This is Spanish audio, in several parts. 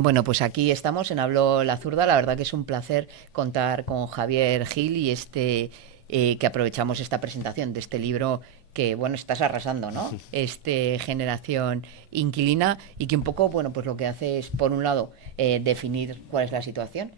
Bueno, pues aquí estamos en Hablo la Zurda. La verdad que es un placer contar con Javier Gil y que aprovechamos esta presentación de este libro que, bueno, estás arrasando, ¿no? Generación Inquilina y que un poco, bueno, pues lo que hace es, por un lado, definir cuál es la situación,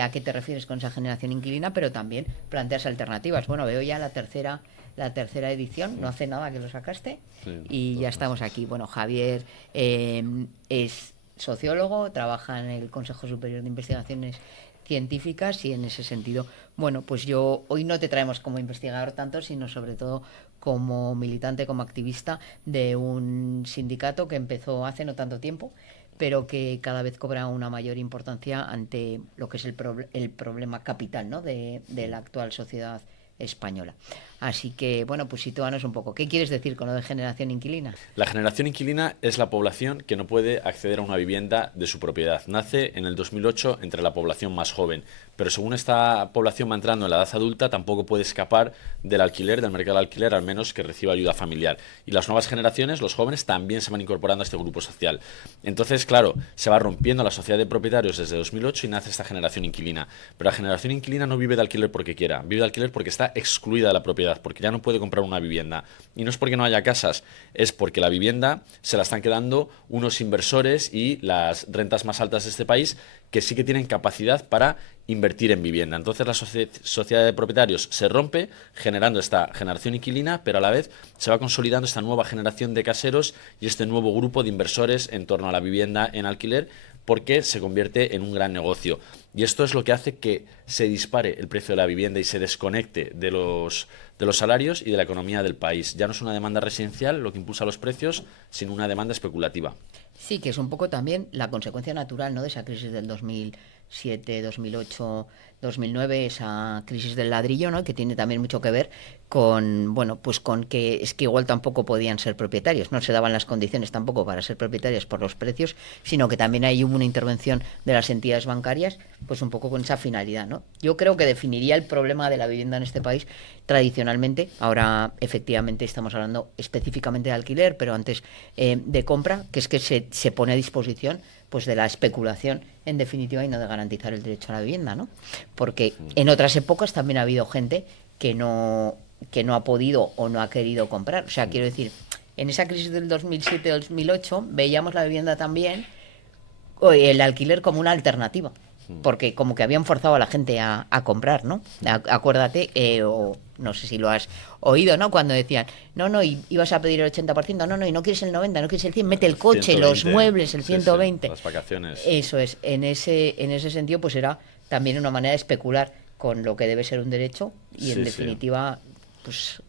a qué te refieres con esa generación inquilina, pero también plantearse alternativas. Bueno, veo ya la tercera edición, no hace nada que lo sacaste Sí, y ya 2 meses. estamos aquí. Bueno, Javier es sociólogo, trabaja en el Consejo Superior de Investigaciones Científicas y en ese sentido, bueno, pues yo hoy no te traemos como investigador tanto, sino sobre todo como militante, como activista de un sindicato que empezó hace no tanto tiempo, pero que cada vez cobra una mayor importancia ante lo que es el problema capital, ¿no? de la actual sociedad española. Así que, bueno, pues sitúanos un poco. ¿Qué quieres decir con lo de generación inquilina? La generación inquilina es la población que no puede acceder a una vivienda de su propiedad. Nace en el 2008 entre la población más joven, pero según esta población va entrando en la edad adulta, tampoco puede escapar del alquiler, del mercado del alquiler, al menos que reciba ayuda familiar. Y las nuevas generaciones, los jóvenes, también se van incorporando a este grupo social. Entonces, claro, se va rompiendo la sociedad de propietarios desde 2008 y nace esta generación inquilina. Pero la generación inquilina no vive de alquiler porque quiera, vive de alquiler porque está excluida de la propiedad, porque ya no puede comprar una vivienda. Y no es porque no haya casas, es porque la vivienda se la están quedando unos inversores y las rentas más altas de este país que sí que tienen capacidad para invertir en vivienda. Entonces la sociedad de propietarios se rompe generando esta generación inquilina, pero a la vez se va consolidando esta nueva generación de caseros y este nuevo grupo de inversores en torno a la vivienda en alquiler porque se convierte en un gran negocio. Y esto es lo que hace que se dispare el precio de la vivienda y se desconecte de los salarios y de la economía del país. Ya no es una demanda residencial lo que impulsa los precios, sino una demanda especulativa. Sí, que es un poco también la consecuencia natural, ¿no? De esa crisis del 2007, 2008, 2009, esa crisis del ladrillo, ¿no? Que tiene también mucho que ver con, bueno, pues con que es que igual tampoco podían ser propietarios, no se daban las condiciones tampoco para ser propietarios por los precios, sino que también hay hubo una intervención de las entidades bancarias, pues un poco con esa finalidad, ¿no? Yo creo que definiría el problema de la vivienda en este país tradicionalmente. Ahora efectivamente estamos hablando específicamente de alquiler, pero antes de compra, que es que se pone a disposición pues de la especulación en definitiva y no de garantizar el derecho a la vivienda, ¿no? Porque en otras épocas también ha habido gente que no ha podido o no ha querido comprar. O sea, quiero decir, en esa crisis del 2007-2008 veíamos la vivienda también, o el alquiler como una alternativa, porque como que habían forzado a la gente a comprar, ¿no? Acuérdate, o no sé si lo has oído, ¿no? Cuando decían, no, no, ibas a pedir el 80%, no, no, y no quieres el 90%, no quieres el 100%, mete el coche, los 120, muebles, el sí, sí, 120%. las vacaciones. Eso es, en ese sentido, pues era también una manera de especular con lo que debe ser un derecho y en Sí, sí. definitiva, pues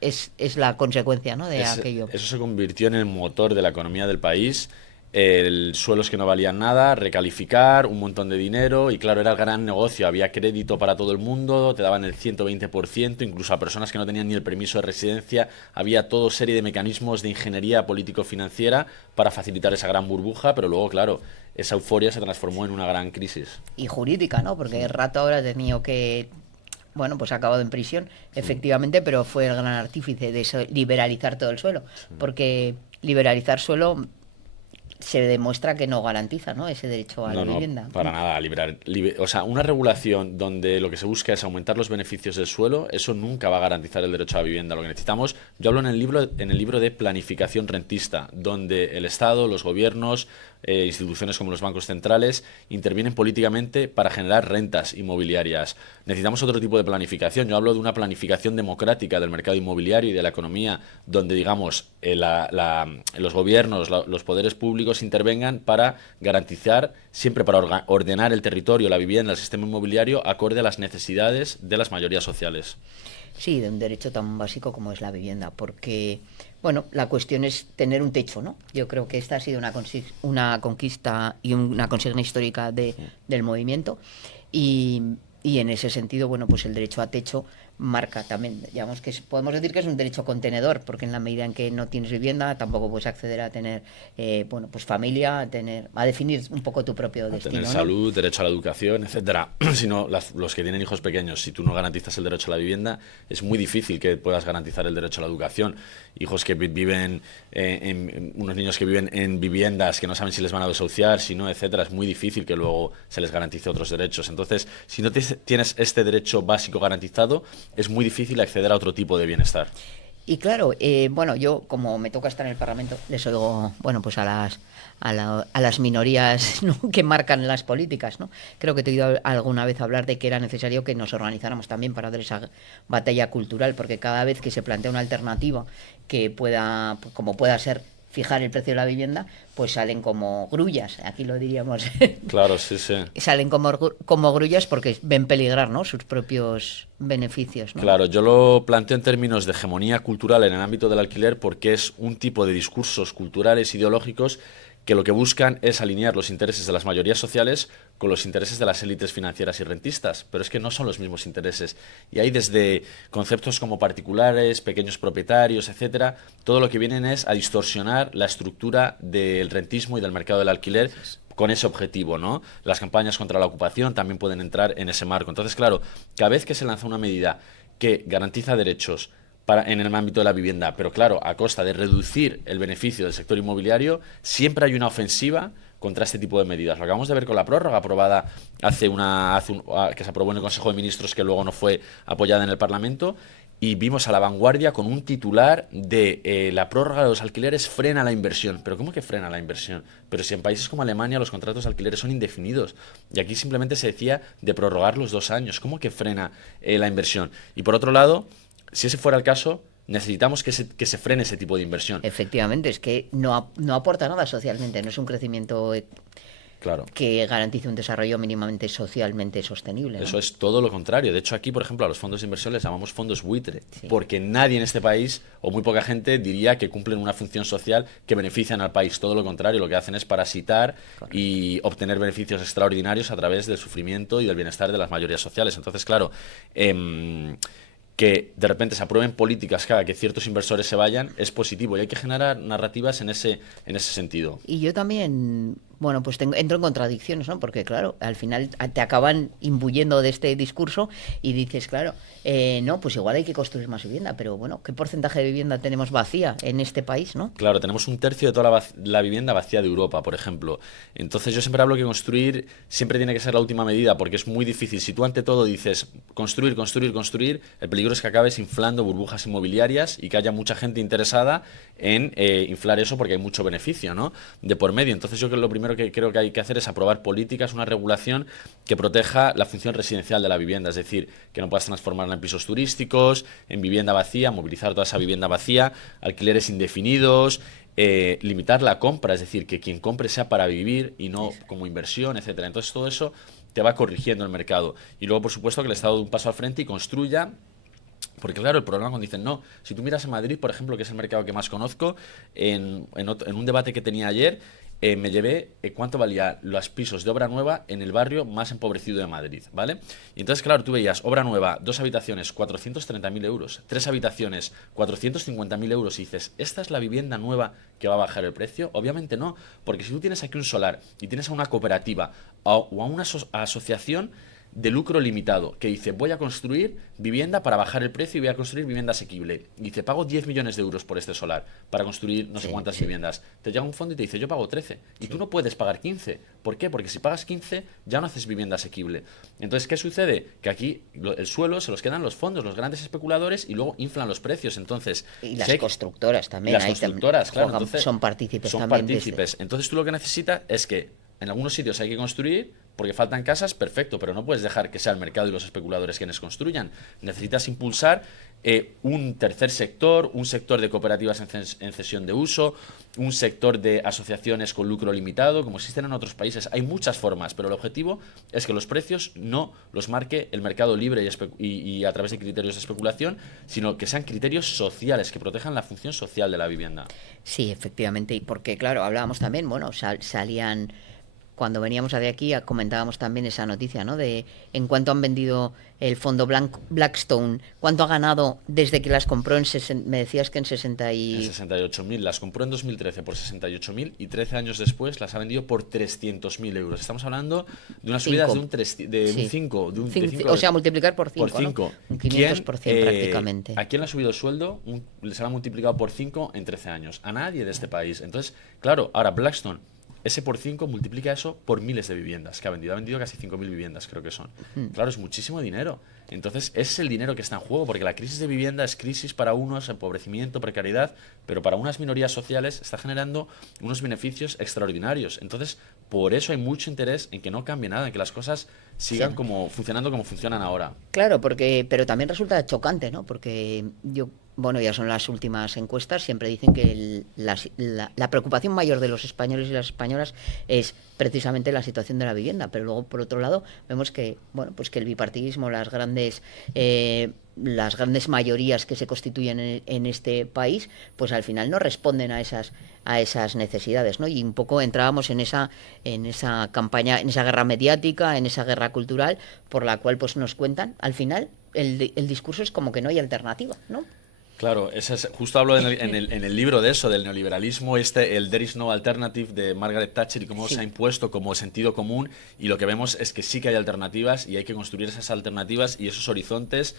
es la consecuencia, ¿no? De aquello. Eso se convirtió en el motor de la economía del país. El suelos que no valían nada, recalificar, un montón de dinero y claro, era el gran negocio, había crédito para todo el mundo, te daban el 120%, incluso a personas que no tenían ni el permiso de residencia, había toda serie de mecanismos de ingeniería político-financiera para facilitar esa gran burbuja, pero luego, claro, esa euforia se transformó en una gran crisis. Y jurídica, ¿no? Porque el rato ahora ha tenido que, bueno, pues ha acabado en prisión, efectivamente, pero fue el gran artífice de eso, liberalizar todo el suelo, porque liberalizar suelo se demuestra que no garantiza, ¿no? Ese derecho a la No, no, vivienda. para nada. O sea, una regulación donde lo que se busca es aumentar los beneficios del suelo, eso nunca va a garantizar el derecho a la vivienda. Lo que necesitamos, yo hablo en el libro de planificación rentista, donde el Estado, los gobiernos, instituciones como los bancos centrales intervienen políticamente para generar rentas inmobiliarias. Necesitamos otro tipo de planificación. Yo hablo de una planificación democrática del mercado inmobiliario y de la economía, donde, digamos, los gobiernos, los poderes públicos intervengan para garantizar, siempre para ordenar el territorio, la vivienda, el sistema inmobiliario, acorde a las necesidades de las mayorías sociales. Sí, de un derecho tan básico como es la vivienda, porque, bueno, la cuestión es tener un techo, ¿no? Yo creo que esta ha sido una conquista y una consigna histórica del movimiento y en ese sentido, bueno, pues el derecho a techo marca también, digamos que podemos decir que es un derecho contenedor, porque en la medida en que no tienes vivienda tampoco puedes acceder a tener, bueno, pues familia, a definir un poco tu propio A tener destino, ¿no? salud, derecho a la educación, etcétera. Si no, los que tienen hijos pequeños, si tú no garantizas el derecho a la vivienda, es muy difícil que puedas garantizar el derecho a la educación. Hijos que viven, unos niños que viven en viviendas que no saben si les van a desahuciar, si no, etcétera, es muy difícil que luego se les garantice otros derechos. Entonces, si no tienes este derecho básico garantizado, es muy difícil acceder a otro tipo de bienestar. Y claro, bueno, yo como me toca estar en el Parlamento, les oigo, bueno, pues a las minorías, ¿no?, que marcan las políticas, ¿no? Creo que te he oído alguna vez hablar de que era necesario que nos organizáramos también para dar esa batalla cultural, porque cada vez que se plantea una alternativa que pueda, como pueda ser fijar el precio de la vivienda, pues salen como grullas, aquí lo diríamos. Claro, sí, sí. Salen como grullas porque ven peligrar, ¿no?, sus propios beneficios, ¿no? Claro, yo lo planteo en términos de hegemonía cultural en el ámbito del alquiler porque es un tipo de discursos culturales ideológicos que lo que buscan es alinear los intereses de las mayorías sociales con los intereses de las élites financieras y rentistas, pero es que no son los mismos intereses. Y hay desde conceptos como particulares, pequeños propietarios, etcétera, todo lo que vienen es a distorsionar la estructura del rentismo y del mercado del alquiler con ese objetivo, ¿no? Las campañas contra la ocupación también pueden entrar en ese marco. Entonces, claro, cada vez que se lanza una medida que garantiza derechos en el ámbito de la vivienda, pero claro, a costa de reducir el beneficio del sector inmobiliario, siempre hay una ofensiva contra este tipo de medidas. Lo acabamos de ver con la prórroga aprobada que se aprobó en el Consejo de Ministros, que luego no fue apoyada en el Parlamento, y vimos a La Vanguardia con un titular de la prórroga de los alquileres frena la inversión. ¿Pero cómo que frena la inversión? Pero si en países como Alemania los contratos de alquileres son indefinidos y aquí simplemente se decía de prorrogar los 2 años. ¿Cómo que frena la inversión? Y por otro lado, si ese fuera el caso, necesitamos que se frene ese tipo de inversión. Efectivamente, es que no aporta nada socialmente, no es un crecimiento Claro. que garantice un desarrollo mínimamente socialmente sostenible, ¿no? Eso es todo lo contrario. De hecho, aquí, por ejemplo, a los fondos de inversión les llamamos fondos buitre, Sí. porque nadie en este país, o muy poca gente, diría que cumplen una función social que benefician al país. Todo lo contrario, lo que hacen es parasitar y obtener beneficios extraordinarios a través del sufrimiento y del bienestar de las mayorías sociales. Entonces, claro, que de repente se aprueben políticas que hagan que ciertos inversores se vayan es positivo y hay que generar narrativas en ese sentido. Y yo también, bueno, pues entro en contradicciones, ¿no? Porque, claro, al final te acaban imbuyendo de este discurso y dices, claro, no, pues igual hay que construir más vivienda, pero bueno, ¿qué porcentaje de vivienda tenemos vacía en este país, no? Claro, tenemos 1/3 de toda la vivienda vacía de Europa, por ejemplo. Entonces yo siempre hablo que construir siempre tiene que ser la última medida porque es muy difícil. Si tú ante todo dices construir, construir, construir, el peligro es que acabes inflando burbujas inmobiliarias y que haya mucha gente interesada en inflar eso porque hay mucho beneficio, ¿no?, de por medio. Entonces yo creo que lo primero que creo que hay que hacer es aprobar políticas, una regulación que proteja la función residencial de la vivienda, es decir, que no puedas transformarla en pisos turísticos, en vivienda vacía, movilizar toda esa vivienda vacía, alquileres indefinidos, limitar la compra, es decir, que quien compre sea para vivir y no como inversión, etcétera. Entonces todo eso te va corrigiendo el mercado. Y luego, por supuesto, que el Estado dé un paso al frente y construya. Porque claro, el problema cuando dicen, no, si tú miras en Madrid, por ejemplo, que es el mercado que más conozco, en un debate que tenía ayer, me llevé cuánto valía los pisos de obra nueva en el barrio más empobrecido de Madrid, ¿vale? Y entonces, claro, tú veías obra nueva, 2 habitaciones, 430.000 euros, 3 habitaciones, 450.000 euros, y dices, ¿esta es la vivienda nueva que va a bajar el precio? Obviamente no, porque si tú tienes aquí un solar y tienes a una cooperativa o a una asociación de lucro limitado, que dice, voy a construir vivienda para bajar el precio y voy a construir vivienda asequible. Y dice, pago 10 millones de euros por este solar para construir no sé cuántas viviendas. Te llega un fondo y te dice, yo pago 13. Y tú no puedes pagar 15. ¿Por qué? Porque si pagas 15 ya no haces vivienda asequible. Entonces, ¿qué sucede? Que aquí el suelo se los quedan los fondos, los grandes especuladores, y luego inflan los precios. Entonces, y las constructoras también. Las constructoras, claro. Entonces, son partícipes son también. Partícipes. Entonces tú lo que necesitas es que en algunos sitios hay que construir porque faltan casas, perfecto, pero no puedes dejar que sea el mercado y los especuladores quienes construyan. Necesitas impulsar un tercer sector, un sector de cooperativas en cesión de uso, un sector de asociaciones con lucro limitado, como existen en otros países. Hay muchas formas, pero el objetivo es que los precios no los marque el mercado libre y a través de criterios de especulación, sino que sean criterios sociales, que protejan la función social de la vivienda. Sí, efectivamente, y porque, claro, hablábamos también, bueno, salían cuando veníamos hacia aquí comentábamos también esa noticia, ¿no? De en cuánto han vendido el fondo Blackstone, cuánto ha ganado desde que las compró me decías que en 60 En y... 68.000. Las compró en 2013 por 68.000 y 13 años después las ha vendido por 300.000 euros. Estamos hablando de unas subidas de un 5, o sea, multiplicar por 5, por 5. ¿no? Un 500% prácticamente. ¿A quién le ha subido el sueldo? Les ha multiplicado por 5 en 13 años. A nadie de este país. Entonces, claro, ahora Blackstone, ese por 5 multiplica eso por miles de viviendas que ha vendido. Ha vendido casi 5.000 viviendas, creo que son. Claro, es muchísimo dinero. Entonces, ese es el dinero que está en juego, porque la crisis de vivienda es crisis para unos, empobrecimiento, precariedad, pero para unas minorías sociales está generando unos beneficios extraordinarios. Entonces, por eso hay mucho interés en que no cambie nada, en que las cosas sigan funcionando como funcionan ahora. Claro, pero también resulta chocante, ¿no? Porque bueno, ya son las últimas encuestas, siempre dicen que la preocupación mayor de los españoles y las españolas es precisamente la situación de la vivienda, pero luego, por otro lado, vemos que, bueno, pues que el bipartidismo, las grandes mayorías que se constituyen en este país, pues al final no responden a esas necesidades, ¿no? Y un poco entrábamos en esa campaña, en esa guerra mediática, en esa guerra cultural, por la cual pues nos cuentan, al final, el discurso es como que no hay alternativa, ¿no? Claro, justo hablo en el libro de eso, del neoliberalismo, el There is no alternative de Margaret Thatcher y cómo se ha impuesto como sentido común, y lo que vemos es que sí que hay alternativas y hay que construir esas alternativas y esos horizontes,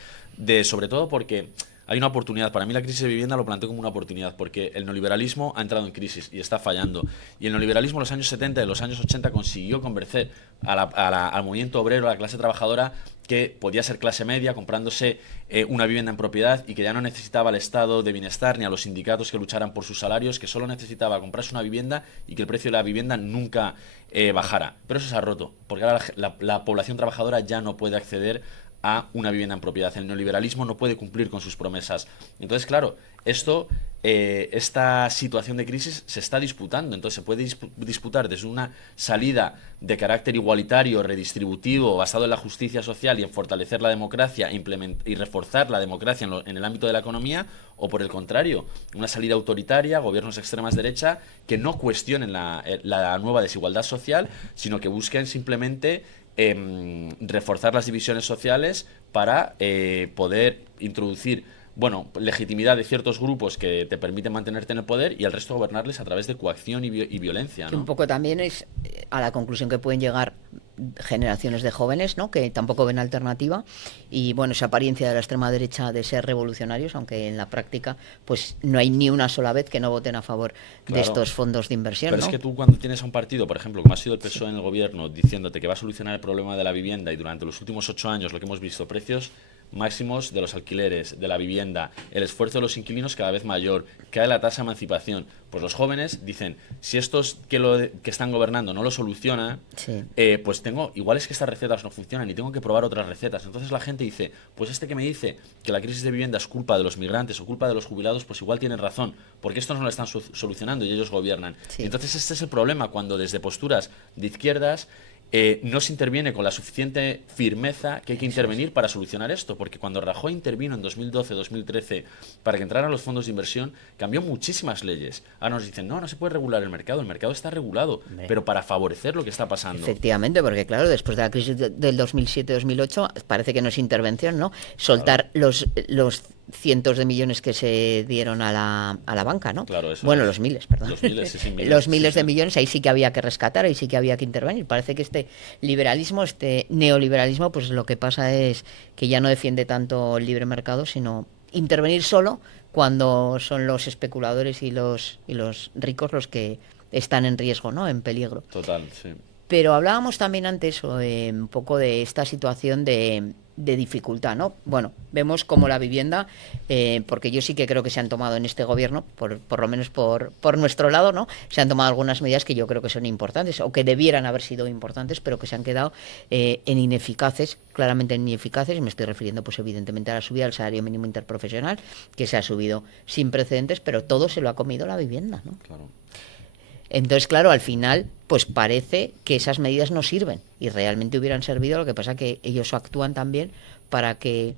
sobre todo porque hay una oportunidad. Para mí la crisis de vivienda lo planteo como una oportunidad, porque el neoliberalismo ha entrado en crisis y está fallando. Y el neoliberalismo en los años 70 y los años 80 consiguió convencer al movimiento obrero, a la clase trabajadora, que podía ser clase media comprándose una vivienda en propiedad y que ya no necesitaba al Estado de bienestar ni a los sindicatos que lucharan por sus salarios, que solo necesitaba comprarse una vivienda y que el precio de la vivienda nunca bajara. Pero eso se ha roto, porque ahora la población trabajadora ya no puede acceder a una vivienda en propiedad. El neoliberalismo no puede cumplir con sus promesas. Entonces, claro, esta situación de crisis se está disputando. Entonces, se puede disputar desde una salida de carácter igualitario, redistributivo, basado en la justicia social y en fortalecer la democracia y reforzar la democracia en el ámbito de la economía, o por el contrario, una salida autoritaria, gobiernos extremas derecha, que no cuestionen la nueva desigualdad social, sino que busquen simplemente reforzar las divisiones sociales para poder introducir, bueno, legitimidad de ciertos grupos que te permiten mantenerte en el poder y el resto gobernarles a través de coacción y violencia, ¿no? Que un poco también es a la conclusión que pueden llegar generaciones de jóvenes, ¿no? Que tampoco ven alternativa, y bueno, esa apariencia de la extrema derecha de ser revolucionarios, aunque en la práctica pues no hay ni una sola vez que no voten a favor de estos fondos de inversión. Pero ¿no? es que tú, cuando tienes a un partido, por ejemplo, como ha sido el PSOE en el gobierno, diciéndote que va a solucionar el problema de la vivienda, y durante los últimos 8 años lo que hemos visto, precios máximos de los alquileres, de la vivienda, el esfuerzo de los inquilinos cada vez mayor, cae la tasa de emancipación, pues los jóvenes dicen, si estos que están gobernando no lo solucionan, pues igual es que estas recetas no funcionan y tengo que probar otras recetas. Entonces la gente dice, pues este que me dice que la crisis de vivienda es culpa de los migrantes o culpa de los jubilados, pues igual tienen razón, porque estos no lo están solucionando y ellos gobiernan. Entonces este es el problema, cuando desde posturas de izquierdas no se interviene con la suficiente firmeza que hay que intervenir para solucionar esto, porque cuando Rajoy intervino en 2012-2013 para que entraran los fondos de inversión, cambió muchísimas leyes. Ahora nos dicen, no se puede regular el mercado está regulado, pero para favorecer lo que está pasando. Efectivamente, porque claro, después de la crisis del 2007-2008 parece que no es intervención, ¿no? Soltar los cientos de millones que se dieron a la banca, ¿no? Claro, los miles, perdón. Los miles de millones, ahí sí que había que rescatar, ahí sí que había que intervenir. Parece que este neoliberalismo, pues lo que pasa es que ya no defiende tanto el libre mercado, sino intervenir solo cuando son los especuladores y los ricos los que están en riesgo, ¿no? En peligro. Total, sí. Pero hablábamos también antes un poco de esta situación de dificultad, ¿no? Bueno, vemos como la vivienda, porque yo sí que creo que se han tomado en este gobierno, por lo menos por nuestro lado, ¿no? Se han tomado algunas medidas que yo creo que son importantes, o que debieran haber sido importantes, pero que se han quedado claramente en ineficaces. Me estoy refiriendo, pues evidentemente, a la subida del salario mínimo interprofesional, que se ha subido sin precedentes, pero todo se lo ha comido la vivienda, ¿no? Claro. Entonces, claro, al final, pues parece que esas medidas no sirven y realmente hubieran servido. Lo que pasa que ellos actúan también para que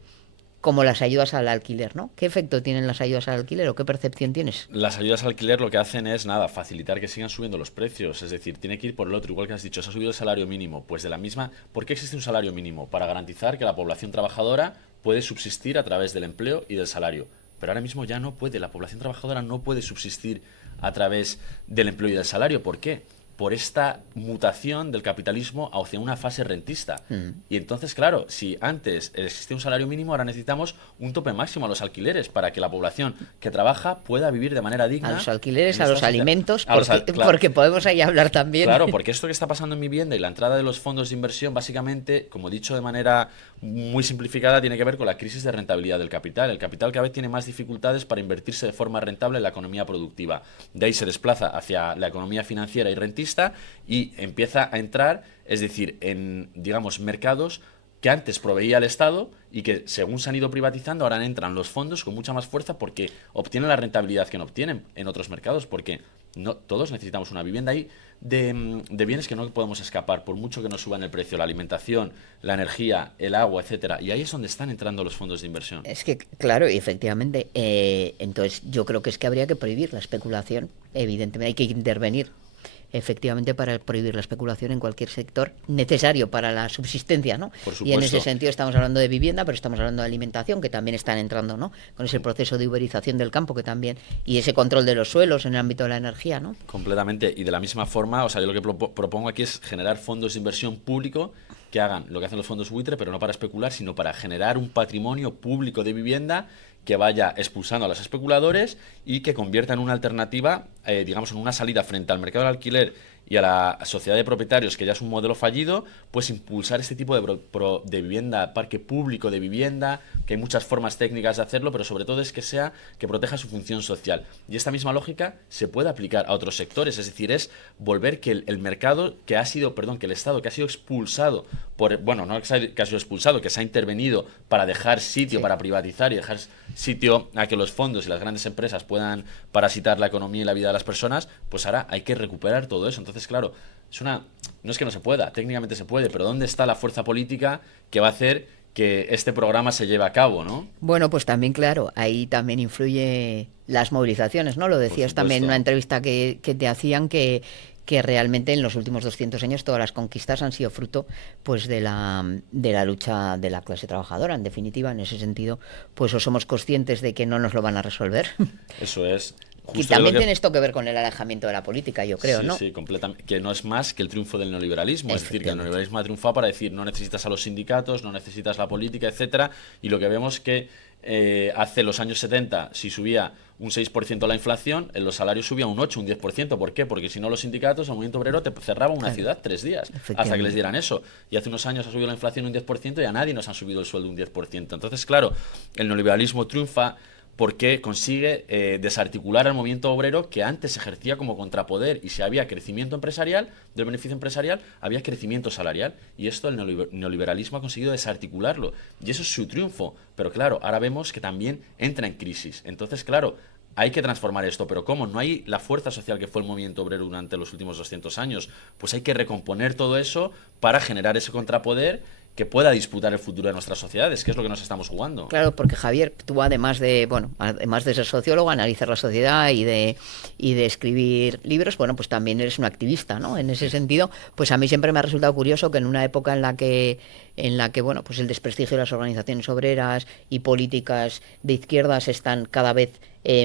como las ayudas al alquiler, ¿no? ¿Qué efecto tienen las ayudas al alquiler o qué percepción tienes? Las ayudas al alquiler lo que hacen es, nada, facilitar que sigan subiendo los precios. Es decir, tiene que ir por el otro, igual que has dicho, se ha subido el salario mínimo. Pues de la misma, ¿por qué existe un salario mínimo? Para garantizar que la población trabajadora puede subsistir a través del empleo y del salario. Pero ahora mismo ya no puede, la población trabajadora no puede subsistir a través del empleo y del salario. ¿Por qué? Por esta mutación del capitalismo hacia una fase rentista. Y entonces, claro, si antes existía un salario mínimo, ahora necesitamos un tope máximo a los alquileres para que la población que trabaja pueda vivir de manera digna. A los alquileres, en a esta los sociedad. alimentos, A los claro. porque podemos ahí hablar también. Claro, porque esto que está pasando en vivienda y la entrada de los fondos de inversión, básicamente, como he dicho de manera muy simplificada, tiene que ver con la crisis de rentabilidad del capital. El capital cada vez tiene más dificultades para invertirse de forma rentable en la economía productiva. De ahí se desplaza hacia la economía financiera y rentista y empieza a entrar, es decir, en, digamos, mercados que antes proveía el Estado y que según se han ido privatizando ahora entran los fondos con mucha más fuerza porque obtienen la rentabilidad que no obtienen en otros mercados, porque no todos necesitamos una vivienda. Hay de bienes que no podemos escapar por mucho que nos suban el precio, la alimentación, la energía, el agua, etcétera, y ahí es donde están entrando los fondos de inversión. Es que, claro, y efectivamente, entonces yo creo que es que habría que prohibir la especulación, evidentemente hay que intervenir efectivamente para prohibir la especulación en cualquier sector necesario para la subsistencia, ¿no? Por supuesto. Y en ese sentido estamos hablando de vivienda, pero estamos hablando de alimentación, que también están entrando, ¿no? Con ese proceso de uberización del campo que también, y ese control de los suelos en el ámbito de la energía, ¿no? Completamente, y de la misma forma, o sea, yo lo que propongo aquí es generar fondos de inversión público que hagan lo que hacen los fondos buitre, pero no para especular, sino para generar un patrimonio público de vivienda que vaya expulsando a los especuladores y que convierta en una alternativa, digamos, en una salida frente al mercado del alquiler y a la sociedad de propietarios, que ya es un modelo fallido, pues impulsar este tipo de vivienda, parque público de vivienda, que hay muchas formas técnicas de hacerlo, pero sobre todo es que proteja su función social. Y esta misma lógica se puede aplicar a otros sectores, es decir, es volver que el mercado que ha sido, perdón, que el Estado que ha sido expulsado por, bueno, no que ha sido expulsado, que se ha intervenido para dejar sitio para privatizar y dejar sitio a que los fondos y las grandes empresas puedan parasitar la economía y la vida de las personas, pues ahora hay que recuperar todo eso. Entonces, claro, no es que no se pueda, técnicamente se puede, pero ¿dónde está la fuerza política que va a hacer que este programa se lleve a cabo, ¿no? Bueno, pues también, claro, ahí también influye las movilizaciones, ¿no? Lo decías también en una entrevista que te hacían que realmente en los últimos 200 años todas las conquistas han sido fruto pues de la lucha de la clase trabajadora, en definitiva. En ese sentido, pues o somos conscientes de que no nos lo van a resolver. Eso es. Y también tiene esto que ver con el alejamiento de la política, yo creo, ¿no? Sí, completamente. Que no es más que el triunfo del neoliberalismo. Es decir, que el neoliberalismo ha triunfado para decir no necesitas a los sindicatos, no necesitas la política, etcétera. Y lo que vemos que hace los años 70, si subía un 6% la inflación, en los salarios subía un 8, un 10%. ¿Por qué? Porque si no los sindicatos, el movimiento obrero te cerraba una ciudad 3 días hasta que les dieran eso. Y hace unos años ha subido la inflación un 10% y a nadie nos han subido el sueldo un 10%. Entonces, claro, el neoliberalismo triunfa porque consigue desarticular al movimiento obrero que antes ejercía como contrapoder, y si había crecimiento empresarial, del beneficio empresarial, había crecimiento salarial, y esto el neoliberalismo ha conseguido desarticularlo, y eso es su triunfo. Pero claro, ahora vemos que también entra en crisis. Entonces, claro, hay que transformar esto, pero ¿cómo? No hay la fuerza social que fue el movimiento obrero durante los últimos 200 años. Pues hay que recomponer todo eso para generar ese contrapoder que pueda disputar el futuro de nuestras sociedades, que es lo que nos estamos jugando. Claro, porque Javier, tú además de ser sociólogo, analizar la sociedad y de escribir libros, bueno, pues también eres un activista, ¿no? En ese sentido, pues a mí siempre me ha resultado curioso que en una época en la que bueno, pues el desprestigio de las organizaciones obreras y políticas de izquierdas están cada vez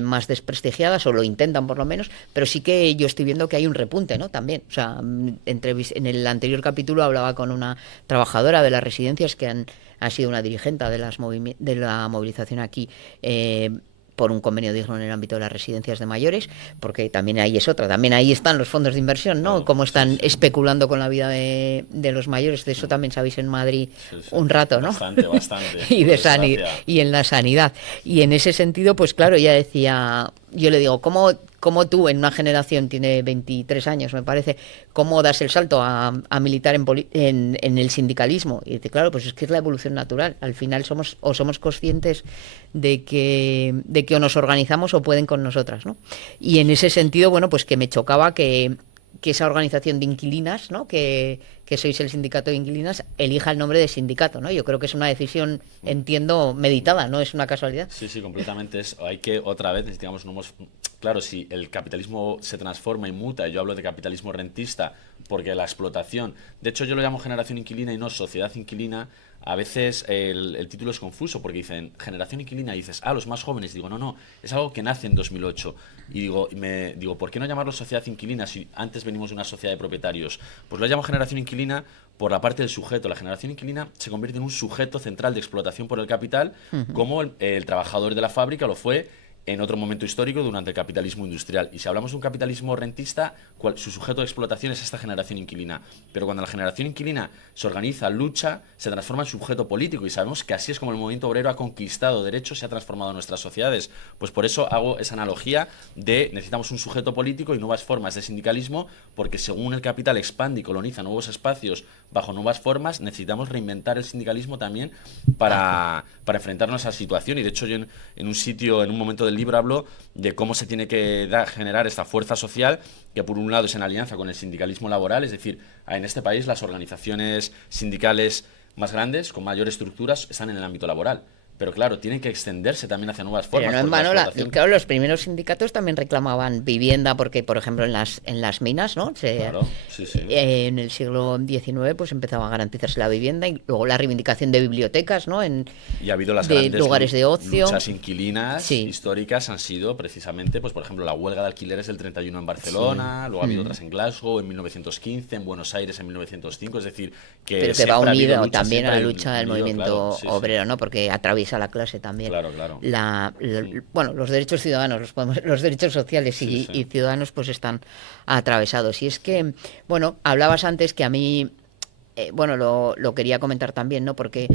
más desprestigiadas, o lo intentan por lo menos, pero sí que yo estoy viendo que hay un repunte, ¿no? También, o sea, en el anterior capítulo hablaba con una trabajadora de las residencias que ha sido una dirigente de la movilización aquí, por un convenio digno en el ámbito de las residencias de mayores, porque también ahí es otra, también ahí están los fondos de inversión, ¿no? Cómo están especulando con la vida de los mayores. De eso también sabéis en Madrid un rato, ¿no? Bastante. y en la sanidad. Y en ese sentido, pues claro, ella decía, yo le digo, ¿cómo tú en una generación, tiene 23 años me parece, cómo das el salto a militar en el sindicalismo? Y dice, claro, pues es que es la evolución natural. Al final somos conscientes de que o nos organizamos o pueden con nosotras, ¿no? Y en ese sentido, bueno, pues que me chocaba que que esa organización de inquilinas, ¿no? Que sois el sindicato de inquilinas, elija el nombre de sindicato, ¿no? Yo creo que es una decisión, entiendo, meditada, no es una casualidad. Sí, sí, completamente. Hay que, otra vez, digamos, claro, si el capitalismo se transforma y muta, y yo hablo de capitalismo rentista, porque la explotación, de hecho yo lo llamo generación inquilina y no sociedad inquilina, a veces el título es confuso, porque dicen generación inquilina y dices, los más jóvenes, digo, no, no, es algo que nace en 2008. Y digo, ¿por qué no llamarlo sociedad inquilina si antes venimos de una sociedad de propietarios? Pues lo llamo generación inquilina por la parte del sujeto. La generación inquilina se convierte en un sujeto central de explotación por el capital, como el trabajador de la fábrica lo fue en otro momento histórico durante el capitalismo industrial. Y si hablamos de un capitalismo rentista, su sujeto de explotación es esta generación inquilina. Pero cuando la generación inquilina se organiza, lucha, se transforma en sujeto político. Y sabemos que así es como el movimiento obrero ha conquistado derechos, se ha transformado en nuestras sociedades. Pues por eso hago esa analogía de necesitamos un sujeto político y nuevas formas de sindicalismo, porque según el capital expande y coloniza nuevos espacios bajo nuevas formas, necesitamos reinventar el sindicalismo también para enfrentarnos a esa situación. Y de hecho yo en un sitio, en un momento del libro hablo de cómo se tiene que generar esta fuerza social, que por un lado es en alianza con el sindicalismo laboral, es decir, en este país las organizaciones sindicales más grandes, con mayor estructuras, están en el ámbito laboral. Pero claro, tienen que extenderse también hacia nuevas formas. Pero no en vano, claro, los primeros sindicatos también reclamaban vivienda, porque, por ejemplo, en las minas, ¿no? Claro, sí, sí. En el siglo XIX pues empezaba a garantizarse la vivienda, y luego la reivindicación de bibliotecas, ¿no? Y ha habido las de grandes lugares de ocio. luchas inquilinas históricas, han sido precisamente, pues por ejemplo, la huelga de alquileres del 31 en Barcelona, luego ha habido otras en Glasgow en 1915, en Buenos Aires en 1905, es decir, que pero que va unido también a la lucha del movimiento obrero, ¿no? Porque atraviesa a la clase también. Claro, claro. Bueno, los derechos ciudadanos, los derechos sociales y ciudadanos pues están atravesados. Y es que, bueno, hablabas antes que a mí, bueno, lo quería comentar también, ¿no? Porque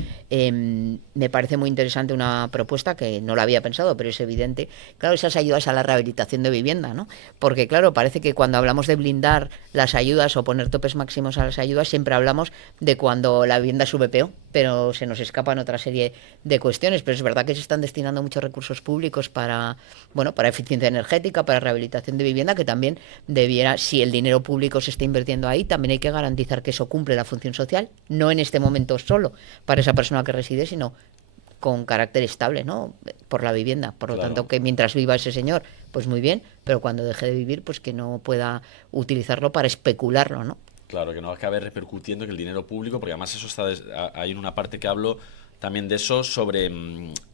me parece muy interesante una propuesta que no la había pensado, pero es evidente. Claro, esas ayudas a la rehabilitación de vivienda, ¿no? Porque, claro, parece que cuando hablamos de blindar las ayudas o poner topes máximos a las ayudas, siempre hablamos de cuando la vivienda es VPO, pero se nos escapan otra serie de cuestiones. Pero es verdad que se están destinando muchos recursos públicos para eficiencia energética, para rehabilitación de vivienda, que también debiera, si el dinero público se está invirtiendo ahí, también hay que garantizar que eso cumple la función social, no en este momento solo para esa persona que reside, sino con carácter estable, ¿no? Por la vivienda. Por lo tanto, que mientras viva ese señor, pues muy bien, pero cuando deje de vivir, pues que no pueda utilizarlo para especularlo, ¿no? Claro, que no acabe repercutiendo que el dinero público, porque además eso hay en una parte que hablo también de eso, sobre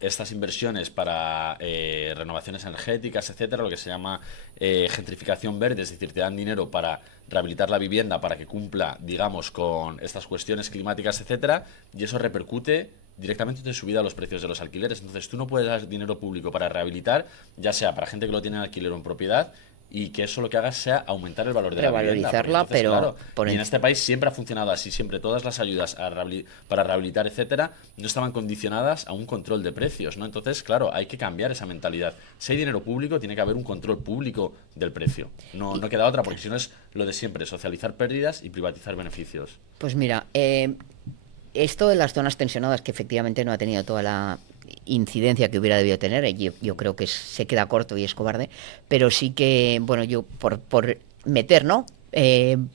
estas inversiones para renovaciones energéticas, etcétera, lo que se llama gentrificación verde, es decir, te dan dinero para rehabilitar la vivienda para que cumpla, digamos, con estas cuestiones climáticas, etcétera, y eso repercute directamente de subida a los precios de los alquileres. Entonces tú no puedes dar dinero público para rehabilitar, ya sea para gente que lo tiene en alquiler o en propiedad, y que eso lo que haga sea aumentar el valor de la vivienda. Revalorizarla, pero... Claro, y en este país siempre ha funcionado así, siempre todas las ayudas para rehabilitar, etcétera, no estaban condicionadas a un control de precios, ¿no? Entonces, claro, hay que cambiar esa mentalidad. Si hay dinero público, tiene que haber un control público del precio. No queda otra, porque si no es lo de siempre, socializar pérdidas y privatizar beneficios. Pues mira, esto de las zonas tensionadas, que efectivamente no ha tenido toda la incidencia que hubiera debido tener, yo creo que se queda corto y es cobarde, pero sí que, bueno, yo por meter, ¿no?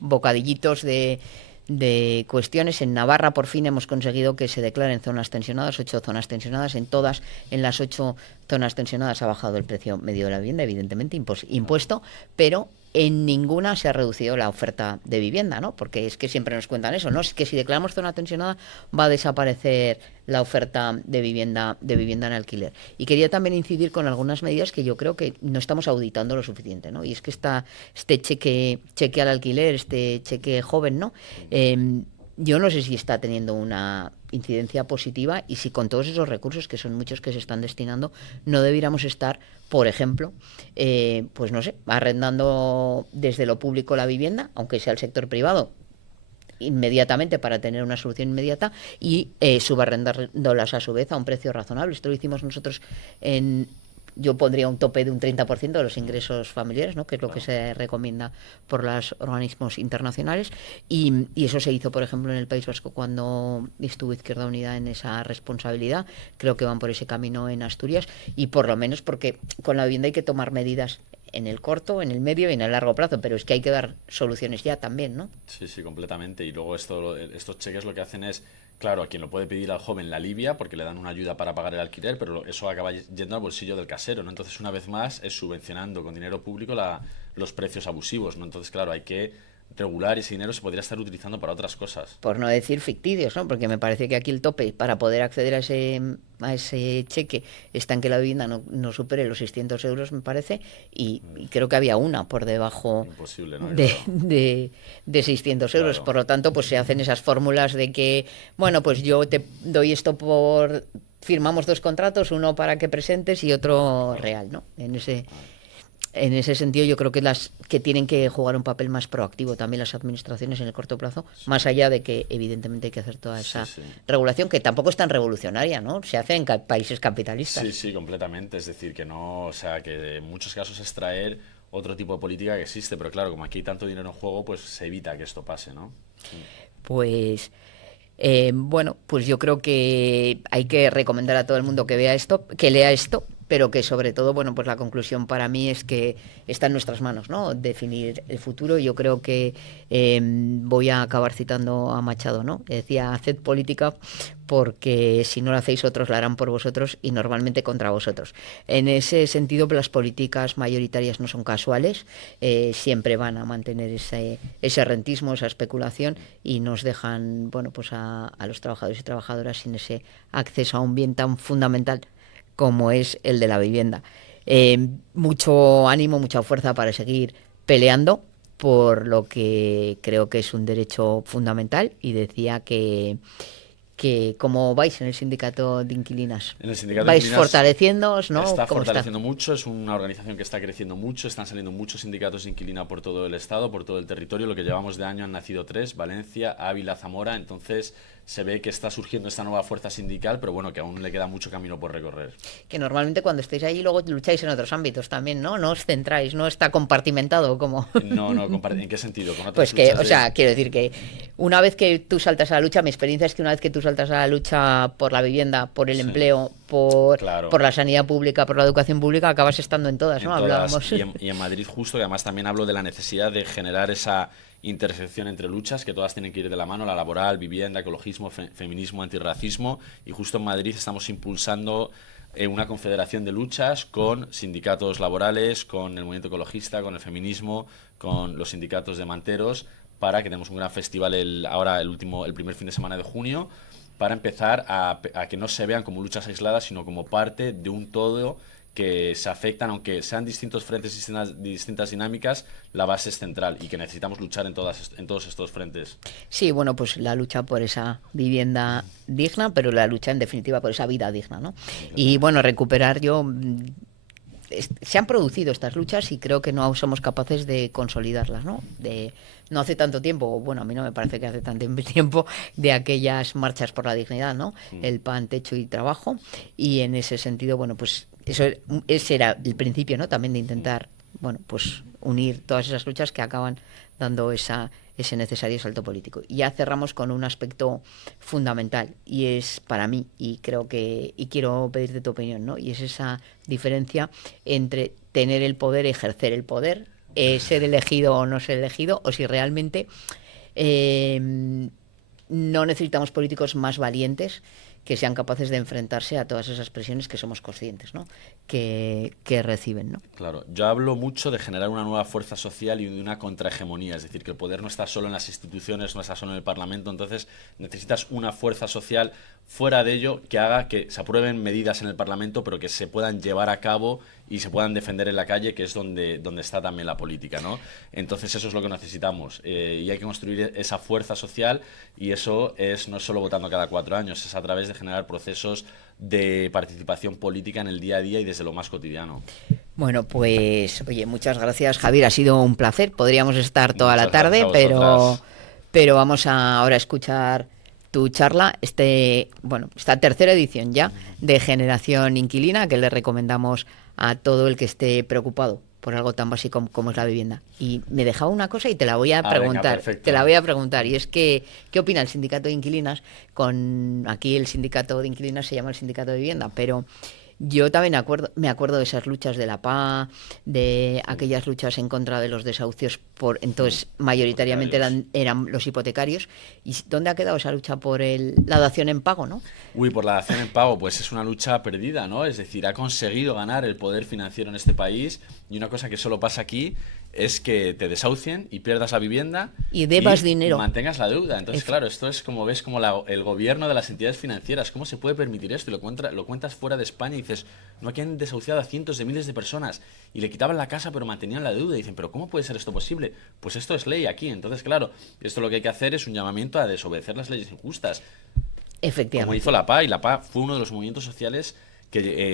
Bocadillitos de cuestiones. En Navarra por fin hemos conseguido que se declaren zonas tensionadas, 8 zonas tensionadas. En las 8 zonas tensionadas ha bajado el precio medio de la vivienda, evidentemente impuesto, pero en ninguna se ha reducido la oferta de vivienda, ¿no? Porque es que siempre nos cuentan eso, ¿no? Es que si declaramos zona tensionada va a desaparecer la oferta de vivienda en alquiler. Y quería también incidir con algunas medidas que yo creo que no estamos auditando lo suficiente, ¿no? Y es que este cheque al alquiler, este cheque joven, ¿no? Yo no sé si está teniendo una incidencia positiva y si con todos esos recursos, que son muchos que se están destinando, no debiéramos estar, por ejemplo, pues no sé, arrendando desde lo público la vivienda, aunque sea el sector privado, inmediatamente para tener una solución inmediata y subarrendándolas a su vez a un precio razonable. Esto lo hicimos nosotros yo pondría un tope de un 30% de los ingresos familiares, ¿no? Que es lo que se recomienda por los organismos internacionales, y eso se hizo, por ejemplo, en el País Vasco cuando estuvo Izquierda Unida en esa responsabilidad. Creo que van por ese camino en Asturias, y por lo menos porque con la vivienda hay que tomar medidas en el corto, en el medio y en el largo plazo, pero es que hay que dar soluciones ya también, ¿no? Sí, sí, completamente. Y luego estos cheques lo que hacen es, claro, a quien lo puede pedir al joven la alivia porque le dan una ayuda para pagar el alquiler, pero eso acaba yendo al bolsillo del casero, ¿no? Entonces, una vez más, es subvencionando con dinero público los precios abusivos, ¿no? Entonces, claro, hay que regular y ese dinero se podría estar utilizando para otras cosas. Por no decir ficticios, ¿no? Porque me parece que aquí el tope para poder acceder a ese cheque está en que la vivienda no supere los 600 euros, me parece, y creo que había una por debajo Imposible, ¿no? de, Claro, de 600 euros. claro. Por lo tanto, pues se hacen esas fórmulas de que, bueno, pues yo te doy esto por... Firmamos dos contratos, uno para que presentes y otro real, ¿no? En ese sentido, yo creo que las que tienen que jugar un papel más proactivo también las administraciones en el corto plazo, Sí, más allá de que evidentemente hay que hacer toda sí, esa sí. regulación que tampoco es tan revolucionaria, ¿no? Se hace en países capitalistas. Sí, sí, completamente. Es decir, que no, o sea, que en muchos casos es traer otro tipo de política que existe, pero claro, como aquí hay tanto dinero en juego, pues se evita que esto pase, ¿no? Pues bueno, pues yo creo que hay que recomendar a todo el mundo que vea esto, que lea esto, pero que sobre todo, bueno, pues la conclusión para mí es que está en nuestras manos, ¿no? Definir el futuro. Yo creo que voy a acabar citando a Machado, ¿no? Que decía, haced política porque si no lo hacéis otros la harán por vosotros y normalmente contra vosotros. En ese sentido, las políticas mayoritarias no son casuales, siempre van a mantener ese rentismo, esa especulación y nos dejan, bueno, pues a los trabajadores y trabajadoras sin ese acceso a un bien tan fundamental como es el de la vivienda. Mucho ánimo, mucha fuerza para seguir peleando por lo que creo que es un derecho fundamental y decía que ¿cómo vais en el sindicato de inquilinas? En el sindicato de ¿Vais inquilinas fortaleciéndoos, no? está ¿Cómo está? fortaleciendo mucho, es una organización que está creciendo mucho, están saliendo muchos sindicatos de inquilina por todo el estado, por todo el territorio, lo que llevamos de año han nacido 3, Valencia, Ávila, Zamora, entonces se ve que está surgiendo esta nueva fuerza sindical, pero bueno, que aún le queda mucho camino por recorrer. Que normalmente cuando estéis allí luego lucháis en otros ámbitos también, ¿no? No os centráis, no está compartimentado como... No, no, ¿en qué sentido? ¿Con Pues otras que, luchas o de...? sea, quiero decir que una vez que tú saltas a la lucha, mi experiencia es que una vez que tú saltas a la lucha por la vivienda, por el Sí, empleo, claro. por la sanidad pública, por la educación pública, acabas estando en todas, ¿no? En todas, Hablábamos. y en Madrid justo, y además también hablo de la necesidad de generar esa intersección entre luchas, que todas tienen que ir de la mano, la laboral, vivienda, ecologismo, feminismo, antirracismo, y justo en Madrid estamos impulsando una confederación de luchas con sindicatos laborales, con el movimiento ecologista, con el feminismo, con los sindicatos de manteros, para que tenemos un gran festival ahora el primer fin de semana de junio, para empezar a que no se vean como luchas aisladas, sino como parte de un todo que se afectan, aunque sean distintos frentes, distintas dinámicas, la base es central y que necesitamos luchar en todos estos frentes. Sí, bueno, pues la lucha por esa vivienda digna, pero la lucha en definitiva por esa vida digna, ¿no? Y bueno, Completamente. recuperar yo se han producido estas luchas y creo que no somos capaces de consolidarlas, ¿no? No hace tanto tiempo, bueno, a mí no me parece que hace tanto tiempo, de aquellas marchas por la dignidad, ¿no? Mm. El pan, techo y trabajo. Y en ese sentido, bueno, pues ese era el principio, ¿no? También de intentar, bueno, pues unir todas esas luchas que acaban dando ese necesario salto político. Y ya cerramos con un aspecto fundamental y es para mí, y creo que, y quiero pedirte tu opinión, ¿no? Y es esa diferencia entre tener el poder, ejercer el poder, ser elegido o no ser elegido, o si realmente no necesitamos políticos más valientes que sean capaces de enfrentarse a todas esas presiones que somos conscientes, ¿no? que reciben, ¿no? Claro, yo hablo mucho de generar una nueva fuerza social y de una contrahegemonía, es decir, que el poder no está solo en las instituciones, no está solo en el Parlamento, entonces necesitas una fuerza social fuera de ello que haga que se aprueben medidas en el Parlamento, pero que se puedan llevar a cabo y se puedan defender en la calle, que es donde está también la política, ¿no? Entonces eso es lo que necesitamos y hay que construir esa fuerza social y eso no es solo votando cada 4 años, es a través de generar procesos de participación política en el día a día y desde lo más cotidiano. Bueno, pues, oye, muchas gracias, Javier. Ha sido un placer. Podríamos estar toda la Muchas gracias tarde, a vosotras. pero vamos ahora a escuchar tu charla, bueno, esta tercera edición ya de Generación Inquilina, que le recomendamos a todo el que esté preocupado por algo tan básico como es la vivienda. Y me dejaba una cosa y te la voy a Venga, preguntar, perfecto. y es que, ¿qué opina el sindicato de inquilinas? Aquí el sindicato de inquilinas se llama el sindicato de vivienda, pero Yo también me acuerdo de esas luchas de la PA, de Sí. aquellas luchas en contra de los desahucios, Mm. entonces mayoritariamente Hipotecarios. eran los hipotecarios. ¿Y dónde ha quedado esa lucha por la dación en pago, no? Uy, por la dación en pago, pues es una lucha perdida, ¿no? Es decir, ha conseguido ganar el poder financiero en este país y una cosa que solo pasa aquí es que te desahucien y pierdas la vivienda Y debas y dinero. mantengas la deuda. Entonces, Efe- claro, esto es como ves como el gobierno de las entidades financieras. ¿Cómo se puede permitir esto? Y lo cuentas fuera de España y dices, no, aquí han desahuciado a cientos de miles de personas y le quitaban la casa pero mantenían la deuda. Y dicen, pero ¿cómo puede ser esto posible? Pues esto es ley aquí. Entonces, claro, esto lo que hay que hacer es un llamamiento a desobedecer las leyes injustas como hizo Efectivamente. la PA, y la PA fue uno de los movimientos sociales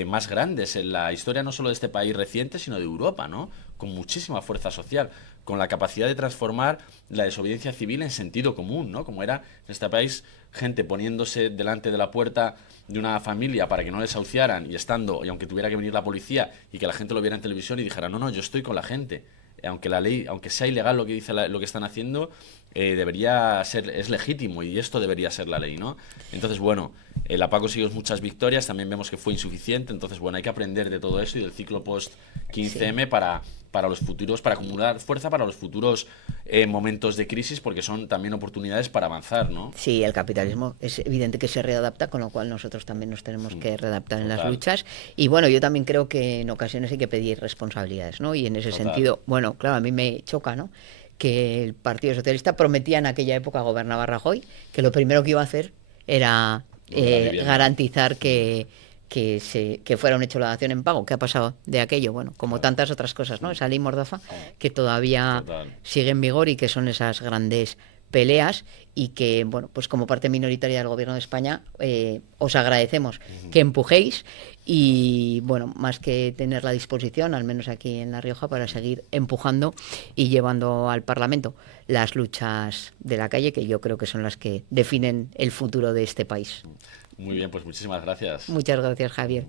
más grandes en la historia no solo de este país reciente, sino de Europa, ¿no? Con muchísima fuerza social, con la capacidad de transformar la desobediencia civil en sentido común, ¿no? Como era en este país gente poniéndose delante de la puerta de una familia para que no les desahuciaran y estando, y aunque tuviera que venir la policía y que la gente lo viera en televisión y dijera, no, no, yo estoy con la gente. Aunque la ley, aunque sea ilegal lo que dice lo que están haciendo, debería ser, es legítimo y esto debería ser la ley, ¿no? Entonces, bueno, la PA consiguió muchas victorias, también vemos que fue insuficiente, entonces, bueno, hay que aprender de todo eso y del ciclo post Sí. 15M para los futuros, para acumular fuerza para los futuros momentos de crisis, porque son también oportunidades para avanzar, ¿no? Sí, el capitalismo es evidente que se readapta, con lo cual nosotros también nos tenemos que readaptar en las Total, luchas. Y bueno, yo también creo que en ocasiones hay que pedir responsabilidades, ¿no? Y en ese total. sentido, bueno, claro, a mí me choca, ¿no? Que el Partido Socialista prometía en aquella época, gobernaba Rajoy, que lo primero que iba a hacer era Lo de la vivienda. garantizar Mm, que fuera un hecho la dación en pago. ¿Qué ha pasado de aquello? Bueno, como claro. tantas otras cosas, ¿no? Mm, Esa ley Mordaza que todavía total. sigue en vigor y que son esas grandes peleas y que, bueno, pues como parte minoritaria del Gobierno de España os agradecemos que empujéis y, bueno, más que tener la disposición, al menos aquí en La Rioja, para seguir empujando y llevando al Parlamento las luchas de la calle, que yo creo que son las que definen el futuro de este país. Muy bien, pues muchísimas gracias. Muchas gracias, Javier.